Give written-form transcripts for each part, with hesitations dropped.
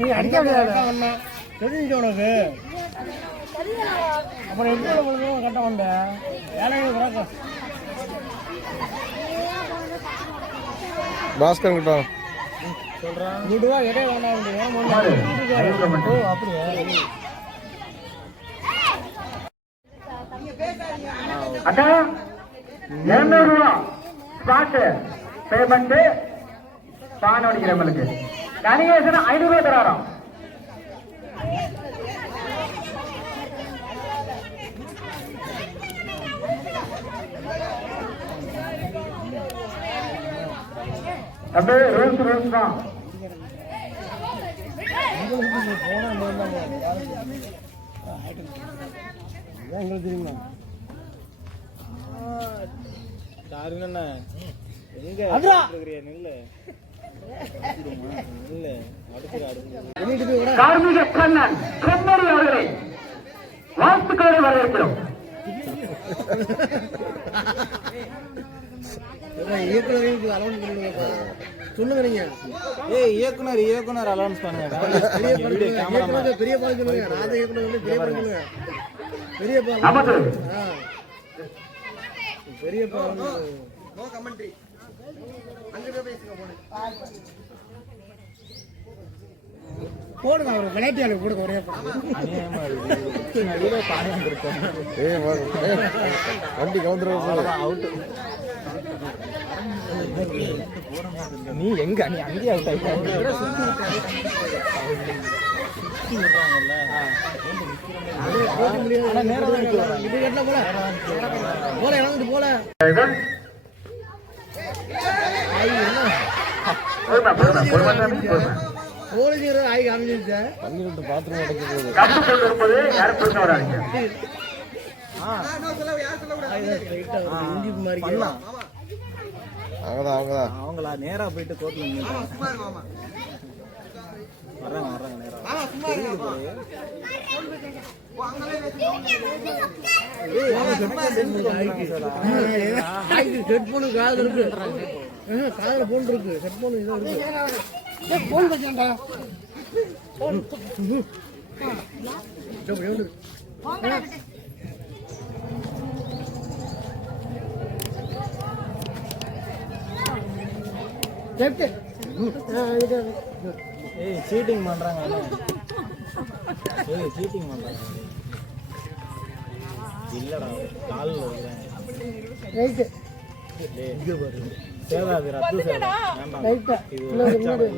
நீ அடிக்க முடியாது தெரிஞ்சு உனக்கு. அப்புறம் எப்படி உங்களுக்கு கட்ட வந்த வேலைக்கு பாஸ்கர் கிட்ட சொல்றான் வீடுவா எடே வேண்டாம். அப்படியா அக்கா 200 ரூபா ஸ்பாட் பேமெண்ட் பான் அடிக்கிறவங்களுக்கு. கணிகேசன் 500 ரூபா தராராம். அப்படியே ரூல்ஸ் தான். எங்களுக்கு தெரியுமா யாருங்கண்ணா எங்க நெல்லு கார்மிக கண்ணன் செம்மறி அவர்களை வாழ்த்துக்களை வரவேற்கிறோம். சொல்லுங்க நீங்க. இயக்குனர் அலௌன்ஸ் பண்ணுங்க. பெரிய பால் சொல்லுங்க. ராஜ இயக்குனர் பெரிய பால் சொல்லுங்க. பெரிய பால் பெரிய பால் நோ கமெண்ட்ரி. அங்க போய் பேசுங்க போடுங்க. ஒரு விளையாட்டு போடுங்க. ஒரே வண்டி கவுந்துரு அவுட். நீ எங்க நீ அங்கேயே அவுட் ஆயிட்ட. அவங்களா நேரா போயிட்டு கோர்ட்ல வர்றாங்க நேரா. ஹெட்போனு காதுல இருக்கு. காதுல போன் இருக்கு. ஹெட்போன் இதோ இருக்கு. போன் வச்சாண்டா. சீட்டிங் பண்றாங்க. சீட்டிங் பண்றாங்க. இல்லடா கால்ல ரைட். இங்க பாரு. சேவாது ரத்து சேவா. ரைட்.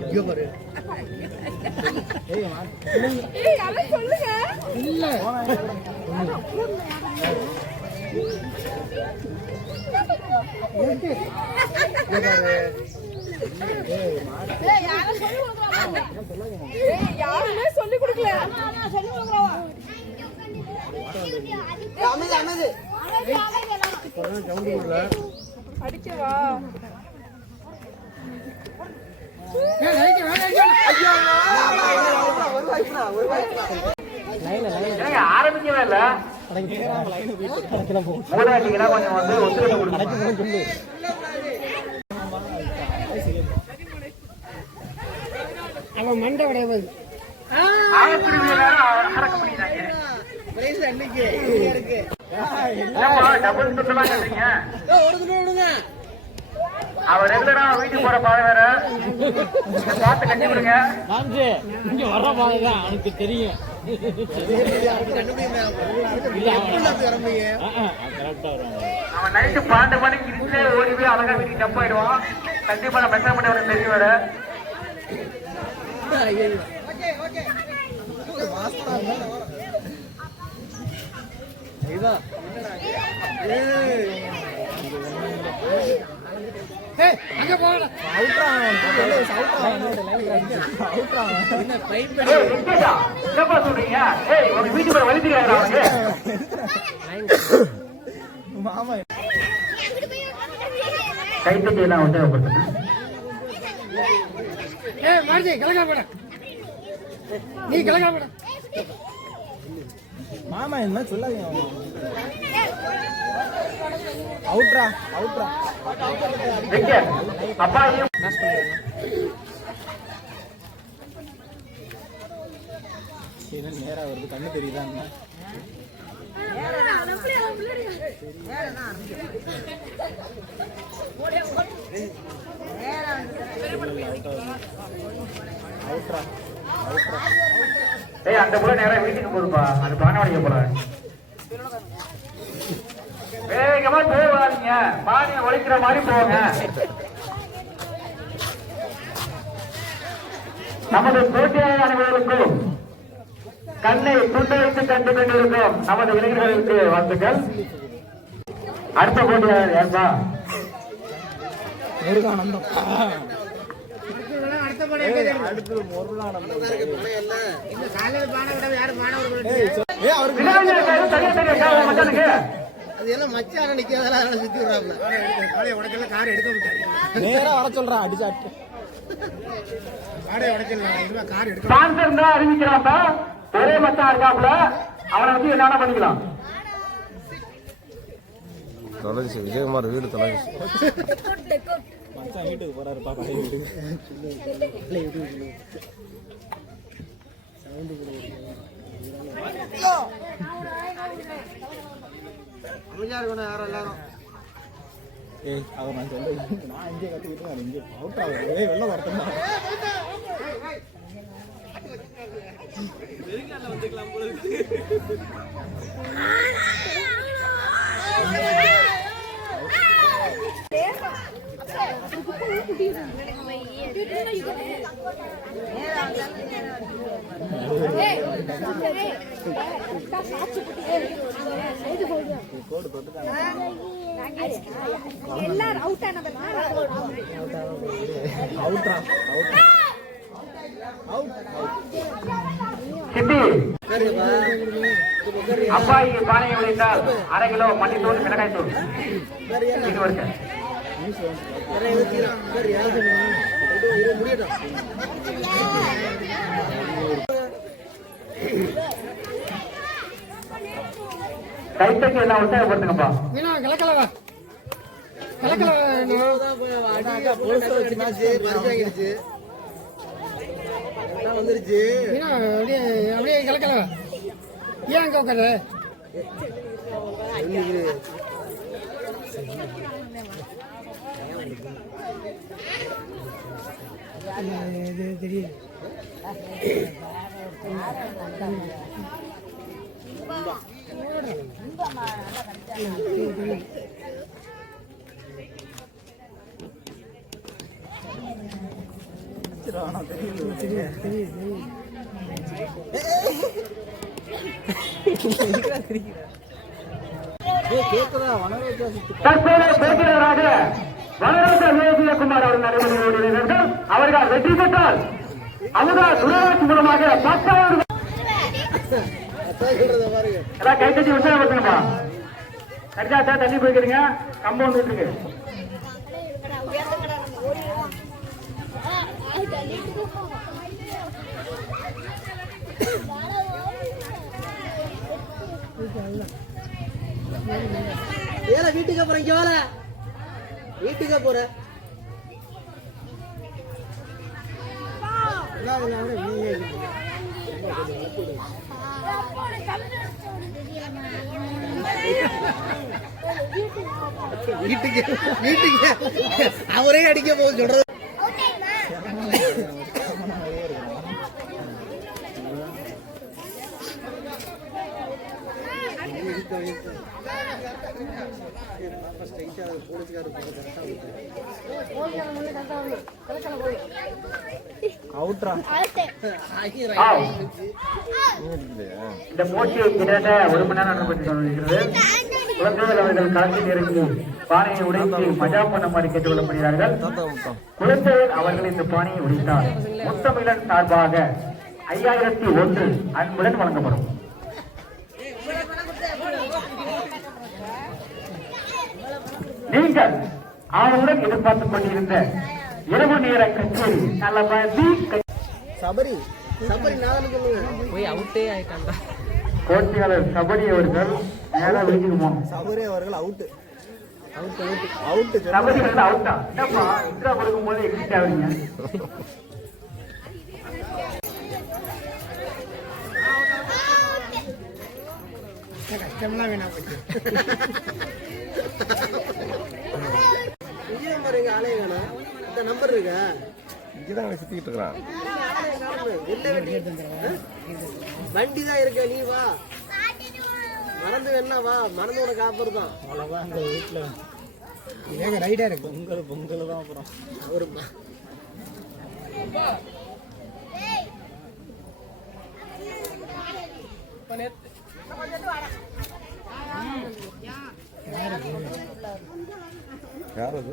இங்க பாரு. ஏய் அத சொல்லுங்க. இல்ல. ஓகே. இங்க பாரு. ஏய் யார சொல்லி கொடுக்கறாங்க. ஏய் யாருமே சொல்லி கொடுக்கல. நான் சொல்லி கொடுக்கறவா. அமைதி. இப்பதான் சவுண்ட் கொடுங்க. அடிக்கவா. ஏய் லைட் ஐயோ ஒரு லைன் ஆரம்பிக்கவே இல்ல. லைன் வீட்டு கரெக்ட்டா போகும். மூடாட்டிங்கனா கொஞ்சம் வந்து ஒத்துழைப்பு கொடுங்க. சொல்லு. அவன் மண்டை உடையவது. ஆயத்திரி வீரர் அரக்க பண்ணிட்டாங்க. பிரைஸ் அன்னைக்கு இருக்கு. என்னப்பா டபுள் சுத்தமா கேக்குறீங்க? ஒரு துணி விடுங்க. அவர் ரெகுலரா வீட்டுக்கு போற பாதை வேற. பாத்து கட்டி விடுங்க. நான்ஜி இங்க வர பாதை தான் எனக்கு தெரியும். அவன் நைட்டு 12 மணிக்கு இருந்தே ஓடி போய் அழகா வீட்டுக்கு ஜம்ப் ஆயிடுவான். கண்டிப்பா நான் மெசேஜ் பண்ணி அவனுக்கு தெரியும் வேற. அங்க போடா. அவுட்ரா என்ன ட்ரைன் பண்ணி என்னப்பா சொல்றீங்க? ஏய் உங்க வீட்டு பேர் வழி தெரியாதா உனக்கு? மாமா கைத்தட்டி எல்லாம் வந்து கொடுத்துங்க. ஏய் மார்ஜி கலகா போடா. நீ கலகா போடா. மாமா என்ன சொல்லாதீங்க. அவுட்ரா அப்பா நேரா வருது கண்ணு தெரியுதா அந்த புள்ள நேரா வீட்டுக்கு போகுதுப்பா. அது பானவடிக்க போற வேகமா போகாதீங்க. பானையை ஒழிக்கிற மாதிரி போங்க. நமது போட்டியாளர் அனைவருக்கும் கண்ணை துண்டு வைத்து கண்டு கொண்டிருக்கும் நமது இளைஞர்களுக்கு வாழ்த்துக்கள். அடுத்த போட்டியாளர் யாருப்பா? முருகானந்தம். நேரா வர சொல்றான் அடிச்சாட்டு அறிவிக்கிறாப்ப ஒரே மச்சான் இருக்காப்புல. அவனை வந்து என்னென்ன பண்ணிக்கலாம். தொலைச்சு விஜயகுமார் வீடு தொலைச்சு மச்சான் வீட்டுக்கு போறாருப்பா. பழைய வீட்டுக்கு அவர் நான் சொல்றேன். நான் இங்கே கத்துக்கிட்டு இங்கே அவுட் ஆகுது. வெள்ள வரட்டும் வந்துக்கலாம் போல இருக்கு. எல்லாரும் அவுட் ஆனது அப்பாயி பானையை உடைத்தால் 1/2 கிலோ மல்லித்தூள் மிளகாய் தூள் கைத்தட்டி எல்லாம் உற்சாகப்படுத்துங்கப்பா. வந்துருச்சு அப்படியே கலக்கல. ஏன் அங்க உட்காரு தெரியுது. வனராஜகுமார் அவர்கள் வெற்றி பெற்றால் அவர்கள் துறையாட்சி மூலமாக 10,000 கைத்தட்டி உற்சாகப்படுத்தணும்பா. கடிச்சாச்சா தண்ணி போய்க்கிறீங்க. கம்பவுண்ட் விட்டுருக்கு. ஏல வீட்டுக்கு அப்புறம் இங்க வாழ வீட்டுக்கு போற வீட்டுக்கு வீட்டுக்கு அவரே அடிக்க போது சொல்றது. இந்த போட்டியை கிட்டத்தட்ட 1 மணி நேரம் நடைபெற்று கொண்டிருக்கிறது. குழந்தைகள் அவர்கள் களத்தில் இறங்கி பானையை உடைத்து மஜா பண்ணுமாறு கேட்டுக் கொள்ளப்படுகிறார்கள். குழந்தைகள் அவர்கள் இந்த பானையை உடைத்தால் முத்தமிழன் சார்பாக 5001 அன்புடன் வழங்கப்படும். நீங்கள் அவருடன் எதிர்பார்த்துக் கொண்டிருந்த இரவு நேர கச்சேரி சபரி சபரி போய் அவுட்டே ஆயிட்டாங்க. போட்டியாளர் சபரி அவர்கள் நேரா வீட்டுக்கு போகணும். சபரி அவர்கள் அவுட் அவுட் சபரி வந்து அவுட்டா என்னப்பா இந்திரா கொடுக்கும் போது எக்ஸிட் ஆகுறீங்க. கஷ்டம்லாம் வேணாம் போச்சு. விஜயகுமார் எங்க ஆளே வேணாம். இந்த நம்பர் இருக்கா? இங்கதான் சுத்திக்கிட்டு இருக்கிறான். வண்டி தான் இருக்க, நீ வா. மறந்து வேணா வா, மறந்து உனக்கு ஆஃபர் தான். அவ்வளவுதான். அந்த வீட்டுல ஏங்க ரைடா இருக்கு. பொங்கல் தான். அப்புறம் ஒரு யார் அது?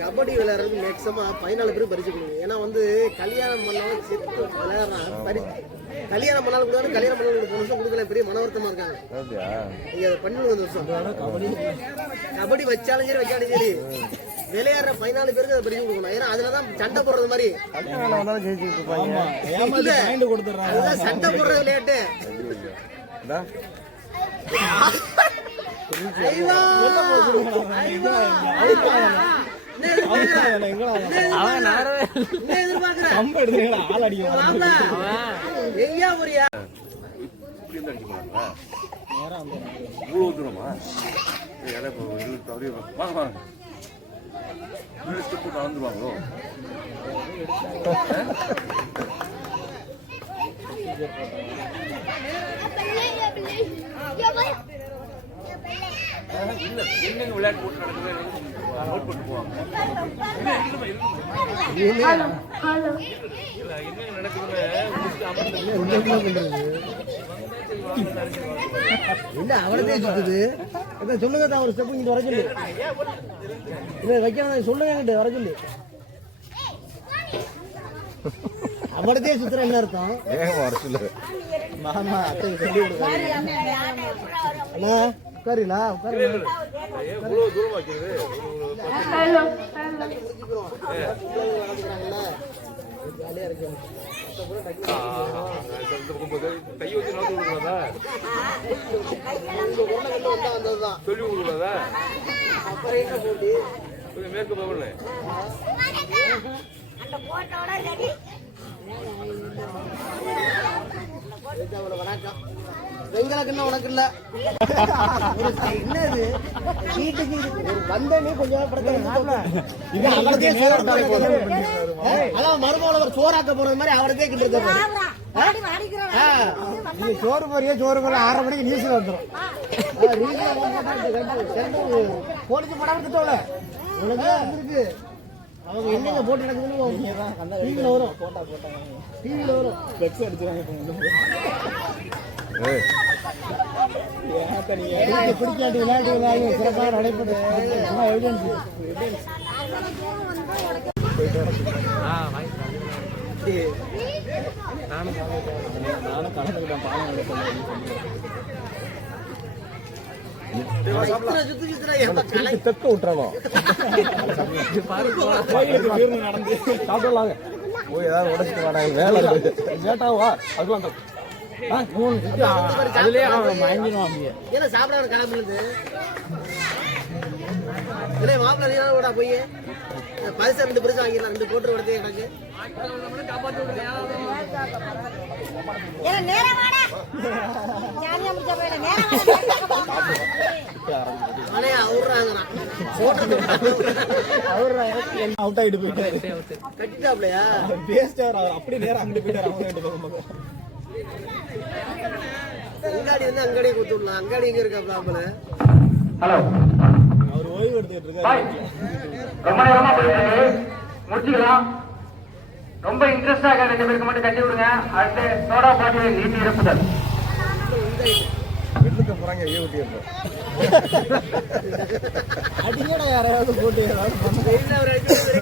கபடி விளையாடுறது மேக்ஸிமம் 14 பேரும் பரிசு கொடுங்க. ஏன்னா வந்து கல்யாணம் பண்ணாலும் விளையாடுறான். கல்யாணம் பண்ணாலும் கொடுத்தாலும் கல்யாணம் பண்ணாலும் வருஷம் கொடுக்கல, பெரிய மன வருத்தமா இருக்காங்க. நீங்க அதை பண்ணுங்க இந்த வருஷம். கபடி வச்சாலும் சரி வைக்காலும் சரி விளையாடுற 14 பேருக்கு அதை பரிசு கொடுக்கணும். ஏன்னா அதுலதான் சண்டை போடுறது மாதிரி. அதுதான் சண்டை போடுற விளையாட்டு. அவனதே சுத்துது. சொல்லுங்க தான் ஒரு ஸ்டெப் இங்க வர சொல்லு. வைக்கணும் சொல்லுங்க வர சொல்லு. அவனதே சுத்துற என்ன அர்த்தம்? மாமா அத்தை சொல்லி விடுறாங்க. அண்ணா உட்காரிங்களா? உட்காருங்க. ஜாலியா இருக்கு. சொல்லி கொடுக்குறதா மேற்கு போகல. வணக்கம். வெங்கலக்குன்னா உனக்கு இல்ல. என்னது வீட்டுக்கு வந்தனே கொஞ்சம் அதான் மருமகள் சோறாக்க போறது மாதிரி அவருக்கே கிட்ட சோறு போறிய சோறு போற 6:30 மணிக்கு நியூஸ்ல வந்துடும். போலீஸ் படம் திட்டோல இருக்கு. அவங்க என்னங்க போட்டு நடக்குதுன்னு டிவியில வரும். டிவியில வரும். பெக்ஸ் அடிச்சுறாங்க. பிடிக்காட்டி விளையாட்டு விளையாடு சிறப்பாக நடைபெற்று நானும் கலந்துக்கிட்டேன். தெக்க விட்டுறோம். நடந்து சாப்பிடலாங்க. போய் ஏதாவது உடச்சிட்டு வாடாங்க. வேலை லேட்டாவா அதுவும் அதுலயே மயங்கிடுவான். ஏன்னா சாப்பிட கிளம்புறது இல்லை. மாப்பிள்ளை போய் பரிசு 2 பரிசு வாங்கிடலாம். 2 போட்டு விடத்தே எனக்கு அவுட் ஆயிட்டு போயிட்டாரு. கட்டிட்டாப்லையா அப்படி நேரம் அங்கிட்டு போயிட்டாரு. அங்காடி வந்து அங்காடியே கொடுத்து விடலாம். அங்காடி எங்க இருக்காப்ல? ஹலோ, அவர் ஓய்வு எடுத்துக்கிட்டு இருக்காரு. ரொம்ப நேரமா போயிட்டு முடிச்சுக்கலாம். ரொம்ப இன்ட்ரெஸ்டா 2 பேருக்கு மட்டும் கட்டி விடுங்க. அடுத்து சோடா பாட்டில் நீட்டி இருப்புதல். வீட்டுக்கு போறாங்க. அடிக்கடா யாராவது போட்டு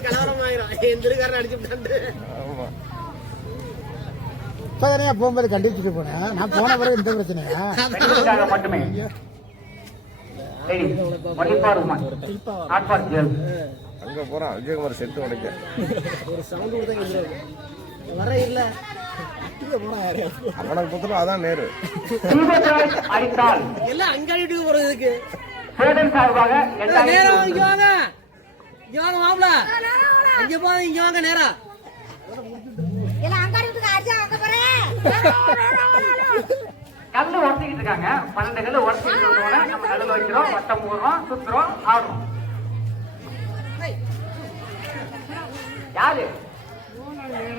கலவரம் ஆயிரும். எந்திரிக்காரன் அடிச்சு விட்டாண்டு. இப்பதானே போகும்போது கண்டிச்சுட்டு போனேன். நான் போன பிறகு இந்த பிரச்சனையா மட்டுமே. அங்க போறான் விஜயகுமார் செட்டு உடைக்க. ஒரு சவுண்ட் வர இல்ல அவனுக்கு புத்தகம் அதான் நேரு தீபராஜ் அடித்தால் எல்லாம் அங்காடிட்டு போறது இருக்கு. சேடன் சார்பாக நேரம் இங்க வாங்க, இங்க வாங்க மாப்பிள, இங்க போங்க, இங்க வாங்க நேரா. எல்லாம் அங்காடி விட்டு ஆச்சா அங்க போறேன். கல்லு உடச்சிக்கிட்டு இருக்காங்க. 12 கல்லு உடச்சிக்கிட்டு வந்தோடனே நம்ம நடுவில் வைக்கிறோம், வட்டம் போடுறோம், சுத்துறோம், ஆடுறோம். யாரு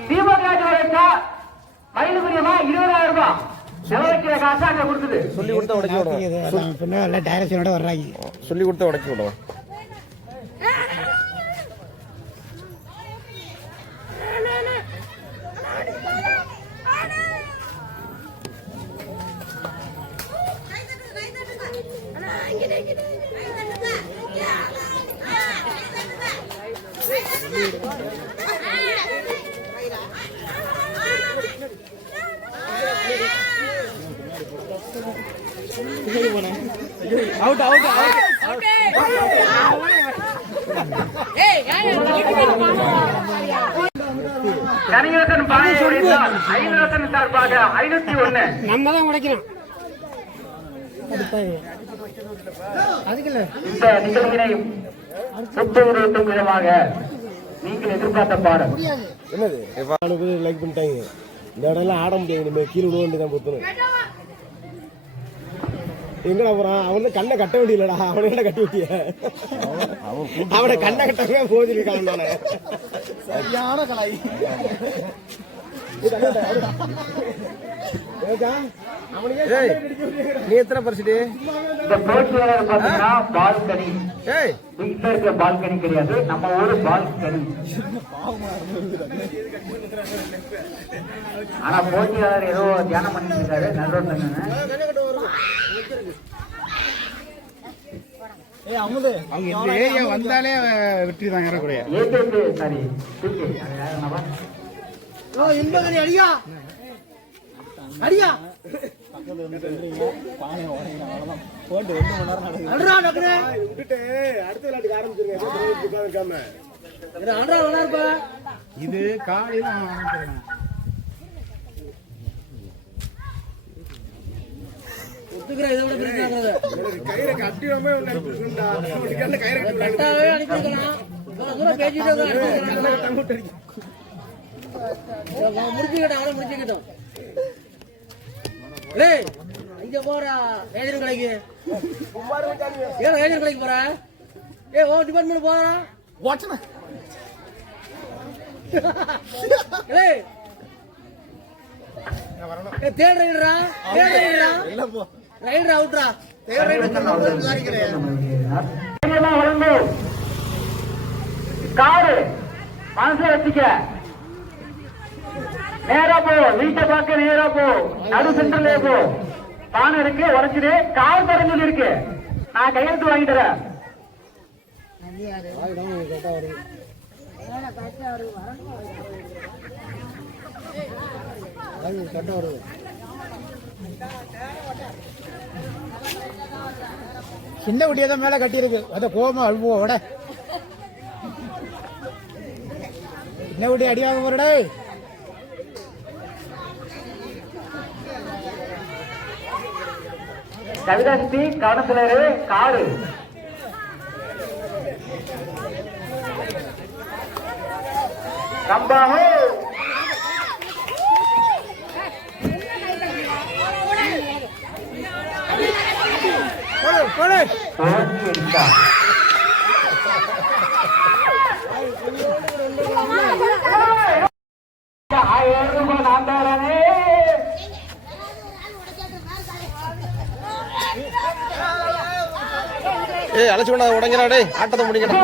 தீபராஜ் வரைச்சா மயிலுக்குரியமா 20,000 ரூபாய் செலவழிக்கிற காசு அங்க கொடுக்குது. சொல்லி கொடுத்தா உடைக்க விடுவோம். பின்ன டைரக்ஷனோட வர்றாங்க. சொல்லி கொடுத்தா உடைக்க விடுவோம். Out out out. கனியரசன் பானையை உடைத்தால் 5,000 சார்பாக 501. நம்ம தான் உடைக்கிறோம். இந்த நிகழ்வினை சுத்தம் விதமாக நீங்கள் எதிர்பார்த்த பாடல் என்னது லைக் பண்ணிட்டாங்க. இந்த இடம்லாம் ஆட முடியாது. நம்ம கீழே விட வேண்டியதான் பொறுத்தணும். எங்கடா போறான்? அவன் கண்ணை கட்ட வேண்டியலடா. அவனை கட்டி விட்டிய. அவனை கண்ணை கட்டவே போதிருக்கான். சரியான கலாய். நீ எத்தனை பரிசுட்டு? இந்த போட்டியாளர் பார்த்தீங்கன்னா பால்கனி. வீட்டில் இருக்கிற பால்கனி கிடையாது, நம்ம ஊரு பால்கனி. ஆனா போட்டியாளர் ஏதோ தியானம் பண்ணிட்டு இருக்காரு. நல்ல அவங்க ஏரியா வந்தாலே வெற்றி தான் இறக்கூடிய. சரி அடியா அடியா இது காலையில கயிறை கட்டிடாம முடிச்சுக்கிட்டோம். இங்க போற ரேஜன் கடைக்கு ஏன் ரேஜன் கடைக்கு போற? ஓ டிபார்ட்மெண்ட் போறா தேர்ட் ரைடரா ரைடர் அவுட்ரா. காரு மனசுல வச்சுக்க. நேரா போ, வீட்டை பார்க்க நேரா போ, நடு சென்டர்ல போ. பானை இருக்கு, உடச்சிடு. கால் தரம் சொல்லி இருக்கு, நான் கையெழுத்து வாங்கி தரேன். சின்ன குட்டியதான் மேல கட்டி இருக்கு. அத கோமா அழுவோட சின்ன குட்டி அடிவாங்க போறடே. கவிதாஸ்தி கவனத்துல காரு கம்பாமோ நான் தரனே. அழைச்சு கொண்டா உடங்கிறாடே. ஆட்டத்தை முடிக்கணும்.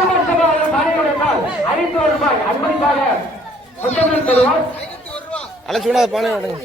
அழைச்சு கொண்டா பானை உடங்க.